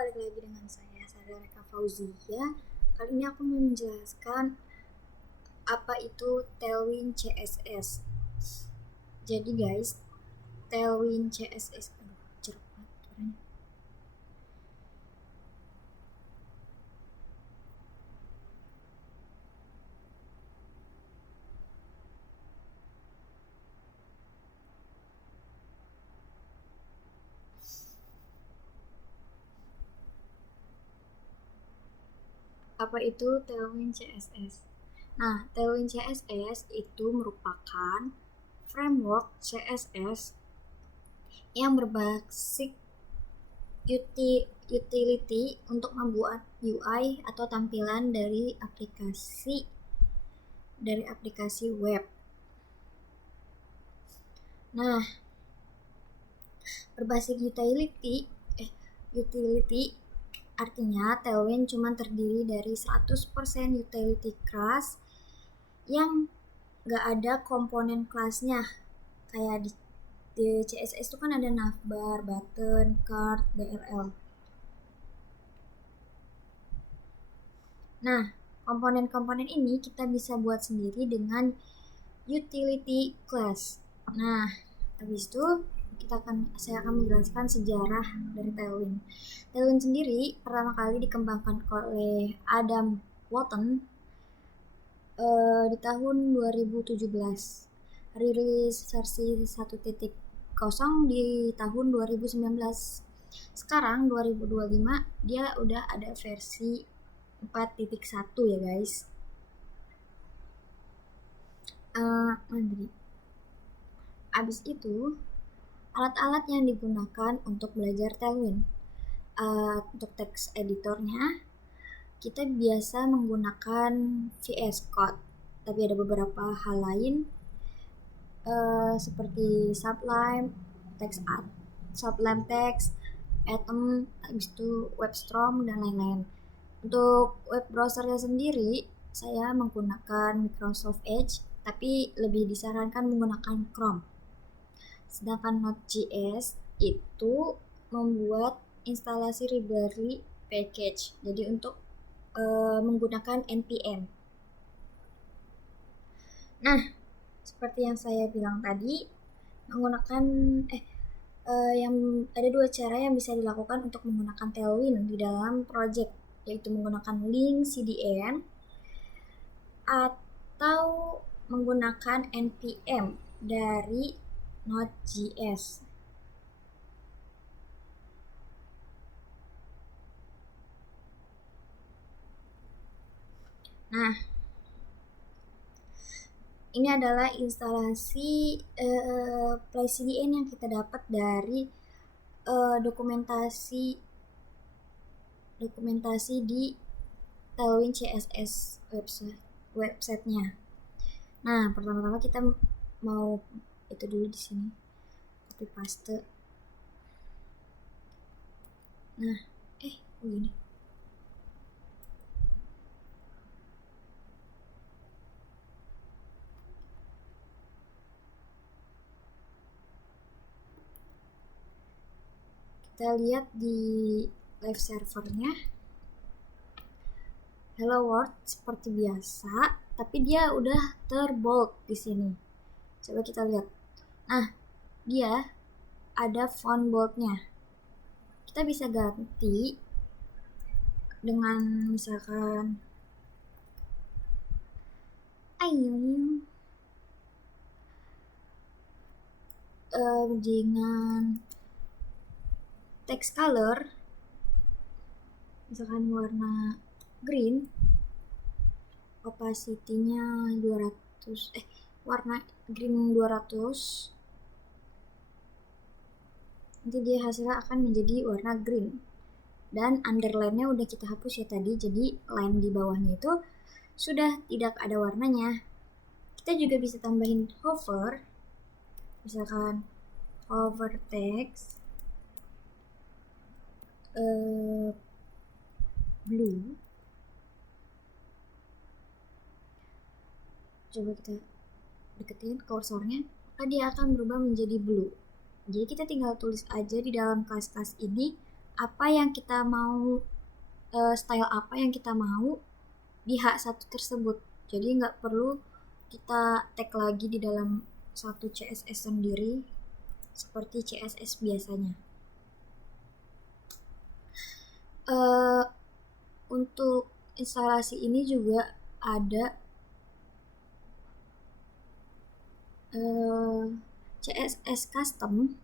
balik lagi dengan saya Sarah Reka Fauzia. Kali ini aku mau menjelaskan apa itu Tailwind CSS. Jadi guys, Tailwind CSS, cerah banget suaranya. Apa itu Tailwind CSS? Nah, Tailwind CSS itu merupakan framework CSS yang berbasis utility untuk membuat UI atau tampilan dari aplikasi web. Nah, berbasis utility artinya Tailwind cuma terdiri dari 100% utility class yang gak ada komponen kelasnya. Kayak di CSS itu kan ada navbar, button, card, DLL. Nah, komponen-komponen ini kita bisa buat sendiri dengan utility class. Nah, habis itu saya akan menjelaskan sejarah dari Tailwind. Tailwind sendiri pertama kali dikembangkan oleh Adam Walton di tahun 2017. Rilis versi 1.0 di tahun 2019. Sekarang 2025 dia udah ada versi 4.1 ya guys. Abis itu alat-alat yang digunakan untuk belajar Tailwind. Untuk text editornya kita biasa menggunakan VS Code, tapi ada beberapa hal lain seperti Sublime Text, Atom, habis itu WebStorm dan lain-lain. Untuk web browsernya sendiri saya menggunakan Microsoft Edge, tapi lebih disarankan menggunakan Chrome. Sedangkan Node.js itu membuat instalasi library package, jadi untuk menggunakan npm. Nah, seperti yang saya bilang tadi, menggunakan yang ada dua cara yang bisa dilakukan untuk menggunakan Tailwind di dalam project, yaitu menggunakan link CDN atau menggunakan npm dari Node.js. Nah, ini adalah instalasi PlayCDN yang kita dapat dari dokumentasi di Tailwind CSS websitenya. Nah, pertama-tama kita mau itu dulu di sini, copy paste. Nah, begini. Kita lihat di live servernya, Hello World seperti biasa, tapi dia udah terbold di sini. Coba kita lihat. Nah, dia ada font boldnya. Kita bisa ganti dengan misalkan dengan text color, misalkan warna green, opacity-nya 200, warna green 200, nanti dia hasilnya akan menjadi warna green. Dan underline-nya udah kita hapus ya tadi, jadi line di bawahnya itu sudah tidak ada warnanya. Kita juga bisa tambahin hover, misalkan hover text blue. Coba kita deketin kursornya, maka dia akan berubah menjadi blue. Jadi kita tinggal tulis aja di dalam kelas-kelas ini apa yang kita mau, style apa yang kita mau di H1 tersebut. Jadi nggak perlu kita tag lagi di dalam satu CSS sendiri seperti CSS biasanya. Untuk instalasi ini juga ada CSS custom.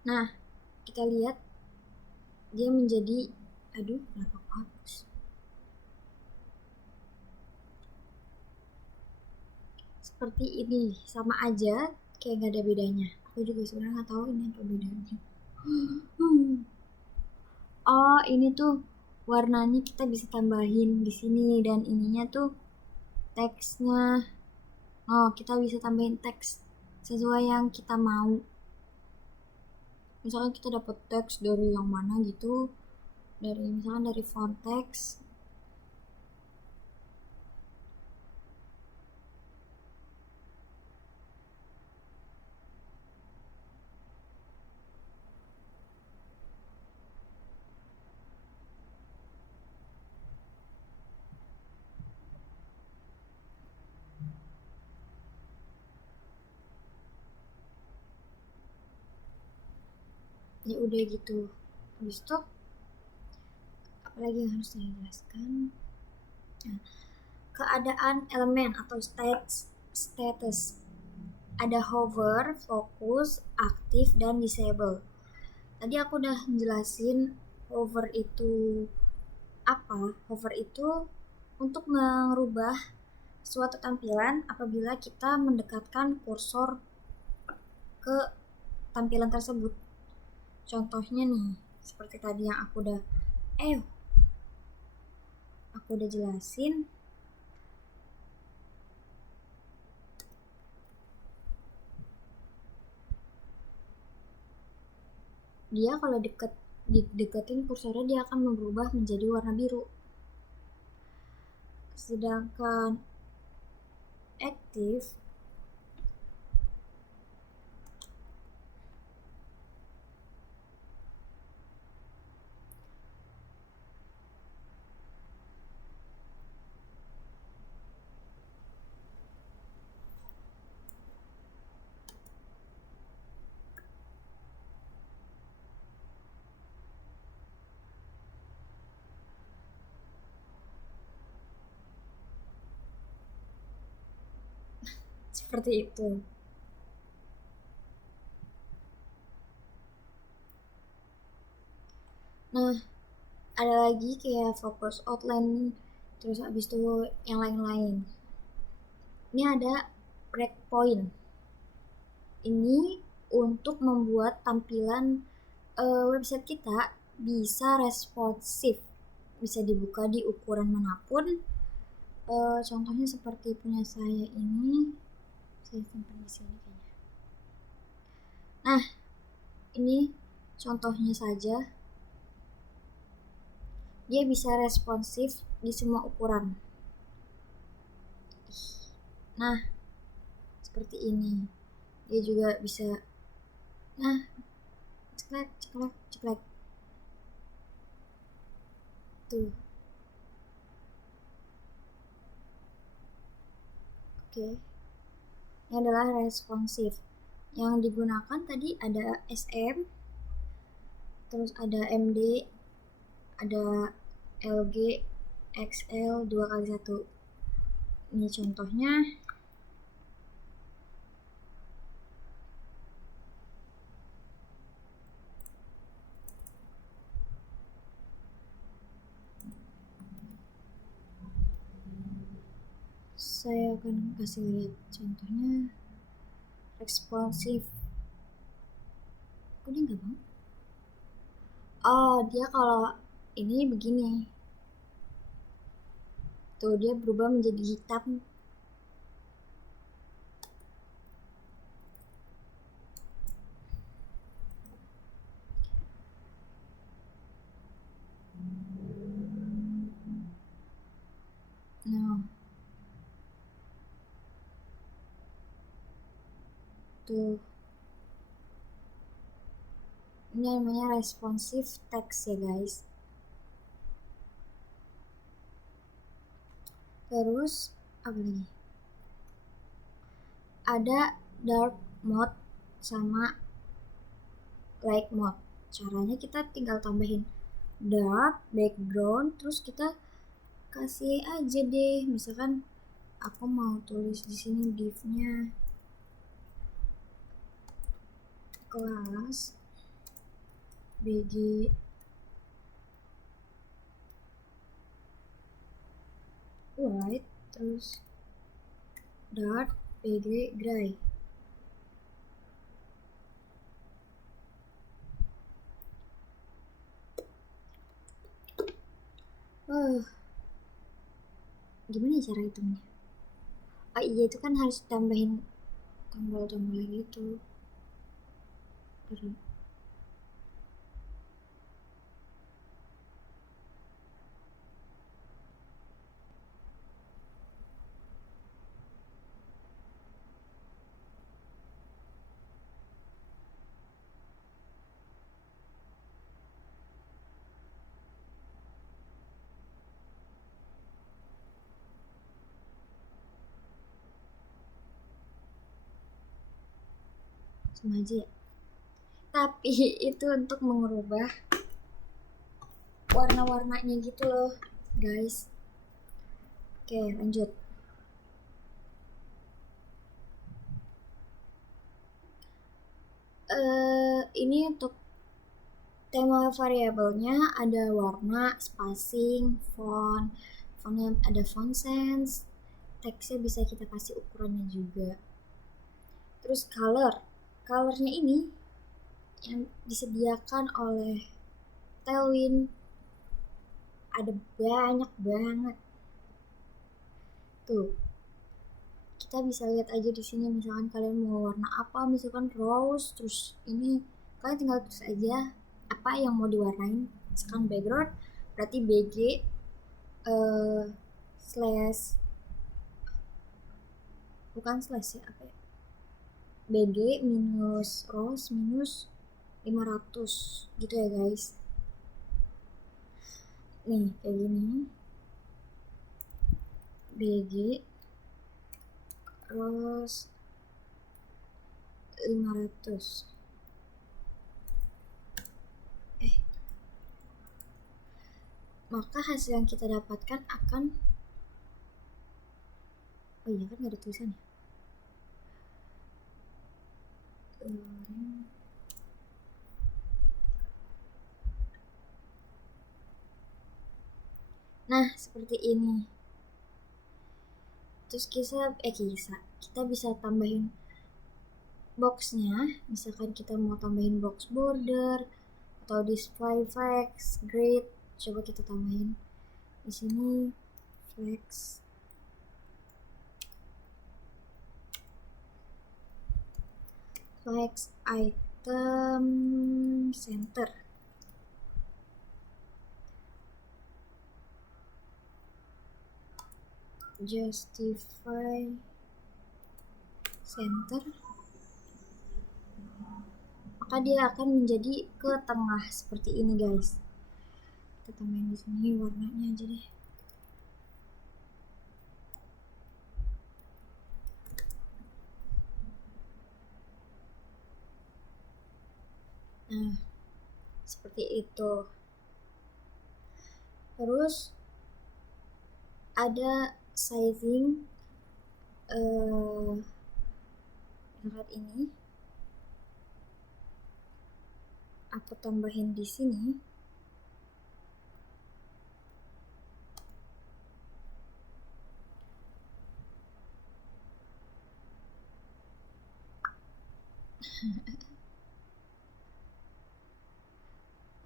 Nah, kita lihat dia menjadi, kenapa aku hapus? Seperti ini, sama aja, kayak gak ada bedanya. Aku juga sebenarnya nggak tahu ini apa bedanya. Oh, ini tuh warnanya kita bisa tambahin di sini, dan ininya tuh teksnya. Oh, kita bisa tambahin teks sesuai yang kita mau. Misalkan kita dapat teks dari yang mana gitu, misalkan dari font text. Ya udah gitu. Habis itu apalagi yang harus saya jelaskan? Nah, keadaan elemen atau status. Ada hover, fokus, aktif, dan disable. Tadi aku udah jelasin hover itu apa. Hover itu untuk merubah suatu tampilan apabila kita mendekatkan kursor ke tampilan tersebut. Contohnya nih, seperti tadi yang aku udah jelasin. Dia kalau dideketin kursornya, dia akan berubah menjadi warna biru. Sedangkan aktif seperti itu. Nah, ada lagi kayak fokus outline, terus habis itu yang lain-lain. Ini ada breakpoint. Ini untuk membuat tampilan website kita bisa responsif, bisa dibuka di ukuran manapun. Contohnya seperti punya saya ini, saya simpan di sini kayaknya. Nah, ini contohnya saja. Dia bisa responsif di semua ukuran. Nah, seperti ini. Dia juga bisa, nah, ceklek. Tuh. Oke. Ini adalah responsif. Yang digunakan tadi ada SM, terus ada MD, ada LG, XL 2x1. Ini contohnya. Saya akan kasih lihat contohnya. Responsif. Kok dia nggak mau? Oh, dia kalau ini begini. Tuh, dia berubah menjadi hitam. Tuh. Ini namanya responsive text ya guys. Terus apa lagi? Ada dark mode sama light mode. Caranya kita tinggal tambahin dark background, terus kita kasih aja deh, misalkan aku mau tulis di sini div-nya kelas BG white, terus dark BG gray. Gimana ya cara hitungnya? Oh iya, itu kan harus tambahin tombol-tombol gitu. Terus sama aja ya. Tapi itu untuk mengubah warna-warnanya gitu loh guys. Oke, lanjut. Ini untuk tema variabelnya ada warna, spacing, fontnya ada font sense, teksnya bisa kita kasih ukurannya juga. Terus colornya ini yang disediakan oleh Tailwind ada banyak banget. Tuh, kita bisa lihat aja di sini, misalkan kalian mau warna apa, misalkan rose, terus ini kalian tinggal tulis aja apa yang mau diwarnain. Misalkan background berarti BG slash bukan slash ya, apa ya, BG minus rose minus 500 gitu ya guys. Nih kayak gini, BG rose 500. Maka hasil yang kita dapatkan akan, oh iya kan gak ada tulisan ya. Nah seperti ini. Terus kita bisa tambahin boxnya, misalkan kita mau tambahin box border atau display flex grid, coba kita tambahin di sini flex item center. Justify center, maka dia akan menjadi ke tengah seperti ini guys. Kita tambahin di sini warnanya aja deh. Nah seperti itu. Terus ada sizing dekat ini, aku tambahin di sini.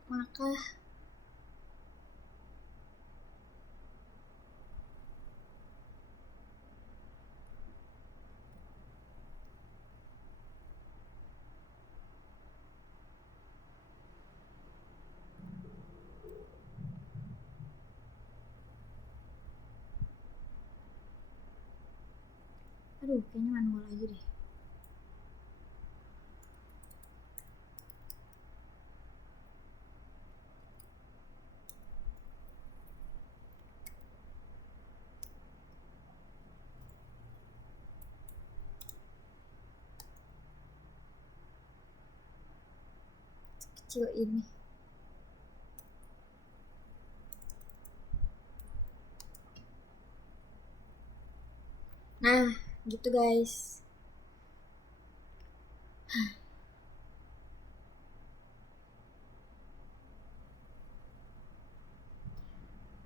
Maka kayaknya manual aja deh. sekecil ini. Nah, gitu guys.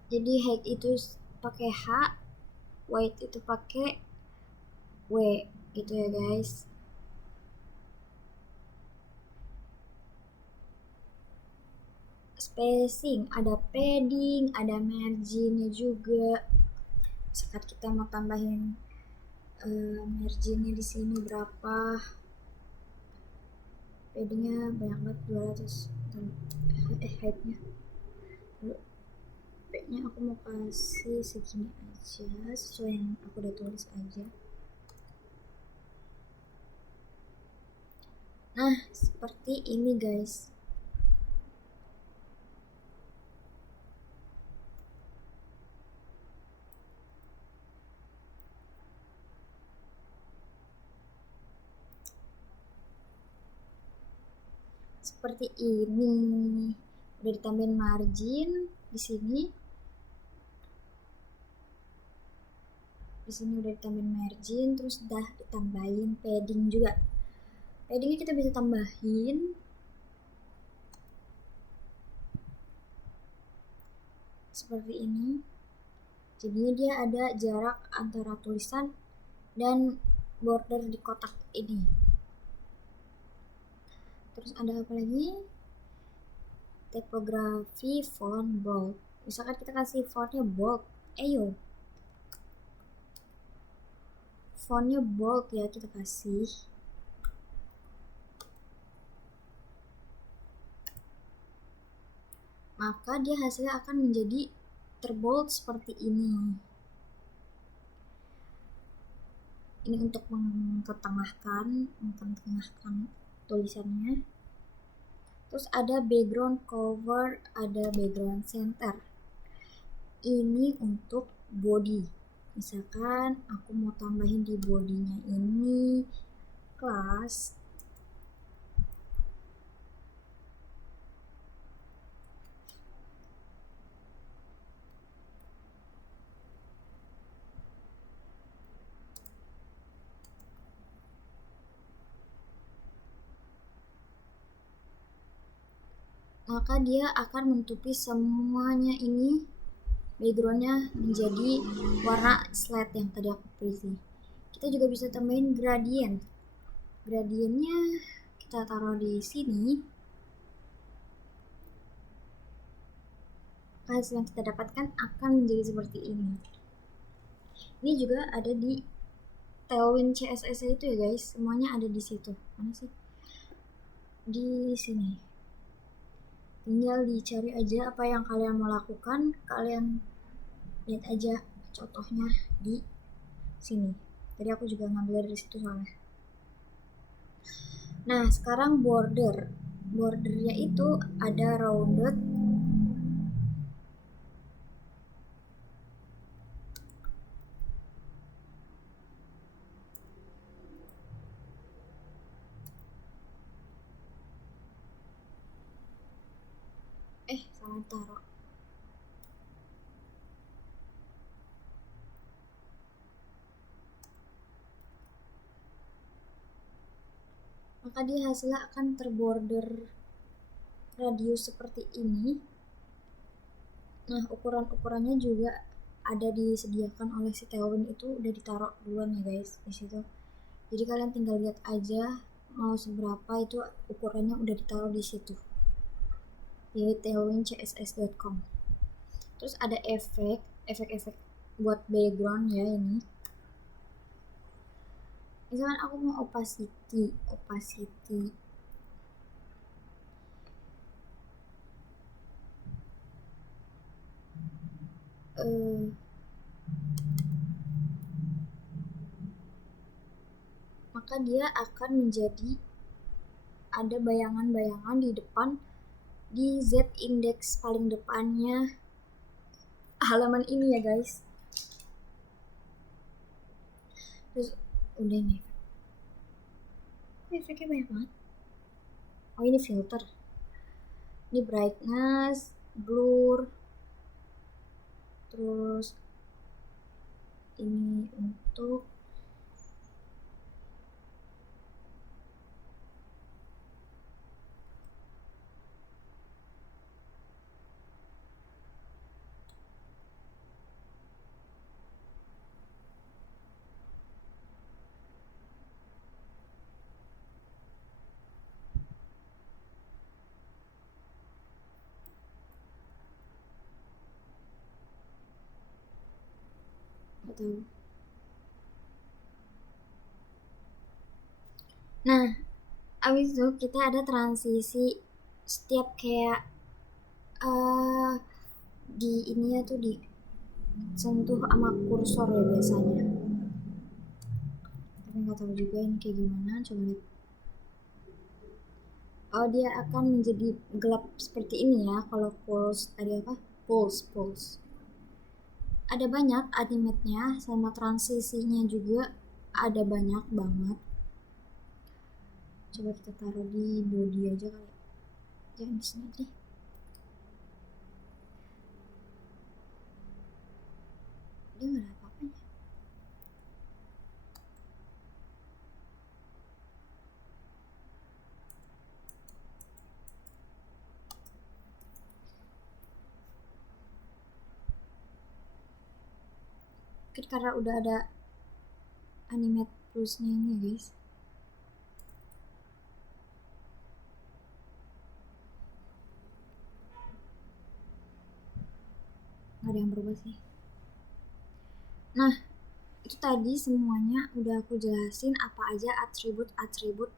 Jadi height itu pakai H, weight itu pakai W, gitu ya guys. Spacing, ada padding, ada marginnya juga. Saat kita mau tambahin marginnya di sini berapa, paddingnya banyak banget 200. Heightnya nya aku mau kasih segini aja, sesuai yang aku udah tulis aja. Nah, seperti ini guys. Seperti ini. Udah ditambahin margin di sini. Di sini udah ditambahin margin, terus udah ditambahin padding juga. Paddingnya kita bisa tambahin seperti ini. Jadinya dia ada jarak antara tulisan dan border di kotak ini. Terus ada apa lagi? Typography font bold. Misalkan kita kasih fontnya bold, fontnya bold ya kita kasih. Maka dia hasilnya akan menjadi terbold seperti ini. Ini untuk mengtengahkan tulisannya. Terus ada background cover, ada background center. Ini untuk body. Misalkan aku mau tambahin di bodinya ini kelas. Maka dia akan menutupi semuanya ini, backgroundnya menjadi warna slate yang tadi aku pilih. Kita juga bisa tambahin gradient. Gradientnya kita taruh di sini. Hasil yang kita dapatkan akan menjadi seperti ini. Ini juga ada di Tailwind CSS itu ya guys, semuanya ada di situ. Mana sih? Di sini. Tinggal dicari aja apa yang kalian mau lakukan, kalian lihat aja contohnya di sini. Tadi aku juga ngambil dari situ soalnya. Nah, sekarang bordernya itu ada rounded, salah taruh. Maka dia hasilnya akan terborder radius seperti ini. Nah, ukuran-ukurannya juga ada disediakan oleh si Tailwind, itu udah ditaruh duluan ya guys di situ. Jadi kalian tinggal lihat aja mau seberapa, itu ukurannya udah ditaruh di situ di tailwindcss.com. Terus ada efek buat background ya ini. Misalkan aku mau opacity. Maka dia akan menjadi ada bayangan-bayangan di depan, di Z index paling depannya halaman ini ya guys. Terus udah nih, efeknya banyak banget. Oh, ini filter. Ini brightness, blur, terus ini untuk atau nah, abis itu kita ada transisi setiap kayak di ini ya tuh di sentuh sama kursor ya biasanya, tapi nggak tahu juga ini kayak gimana. Coba lihat. Oh, dia akan menjadi gelap seperti ini ya kalau pulse tadi apa, pulse ada banyak animate-nya sama transisinya juga ada banyak banget. Coba kita taruh di body aja kali, jangan di sini deh. Dia nggak ada apa-apanya. Mungkin karena udah ada animate plusnya ini ya guys. Nggak ada yang berubah sih. Nah, itu tadi semuanya udah aku jelasin apa aja atribut-atribut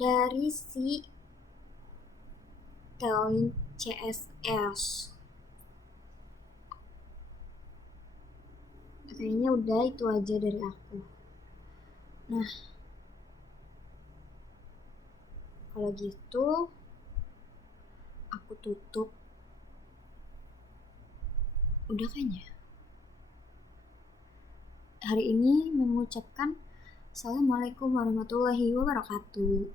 dari si Tailwind CSS. Kayaknya udah itu aja dari aku. Nah, kalau gitu aku tutup. Udah kayaknya. Hari ini mengucapkan Assalamualaikum warahmatullahi wabarakatuh.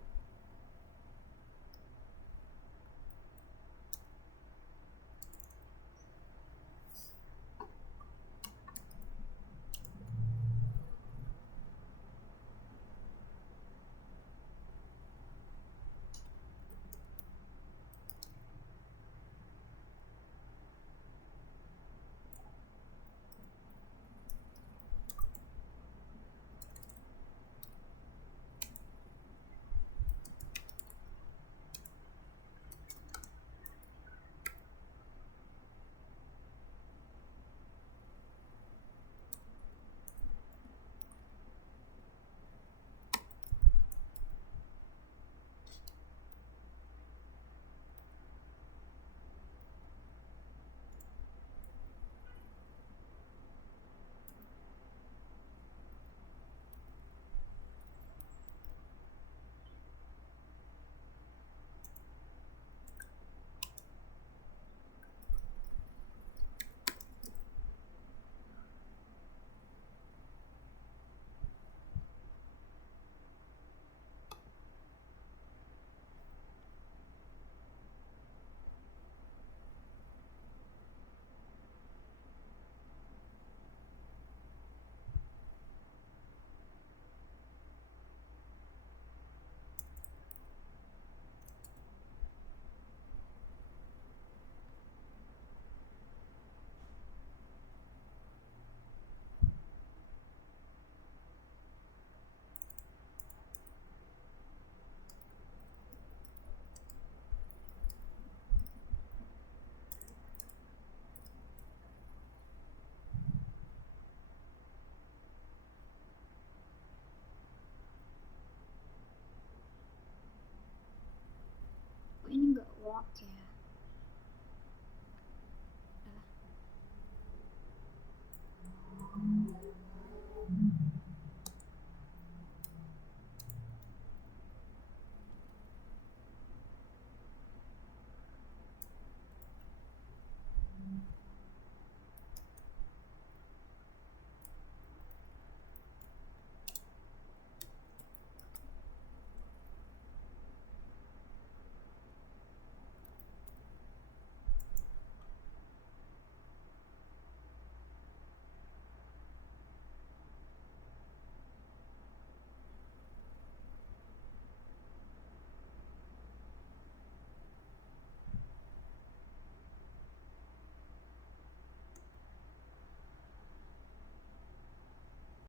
Kok ini nggak work ya?